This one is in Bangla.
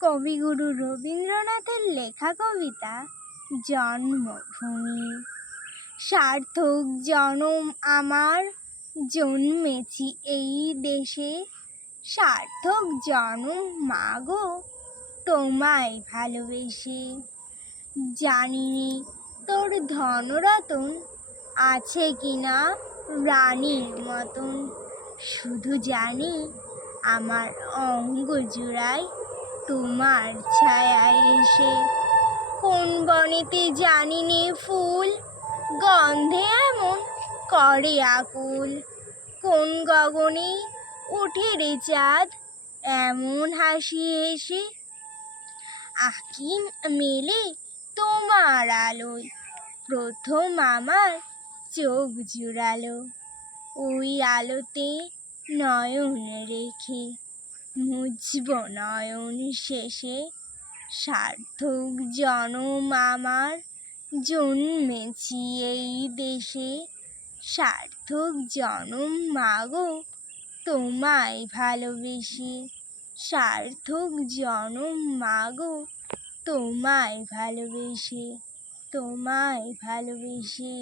কবিগুরু রবীন্দ্রনাথের লেখা কবিতা জন্মভূমি। সার্থক জনম আমার, জন্মেছি এই দেশে। সার্থক জনম মাগো, তোমায় ভালোবেসে। জানিনি তোর ধনরতন আছে কিনা রানীর মতন, শুধু জানি আমার অঙ্গ জুড়ায় তোমার ছায়ায় এসে। কোন বনেতে জানি নে ফুল, গন্ধে এমন করে আকুল। কোন গগনে ওঠে রে চাঁদ, এমন হাসি হেসে। আঁখি মেলে তোমার আলোয়, প্রথম আমার চোখ জুড়ালো। ওই আলোতে নয়ন রেখে মুছব নয়ন শেষে। সার্থক জনম আমার, জন্মেছি এই দেশে। সার্থক জনম মাগো, তোমায় ভালোবেসে। সার্থক জনম মাগো, তোমায় ভালোবেসে, তোমায় ভালোবেসে।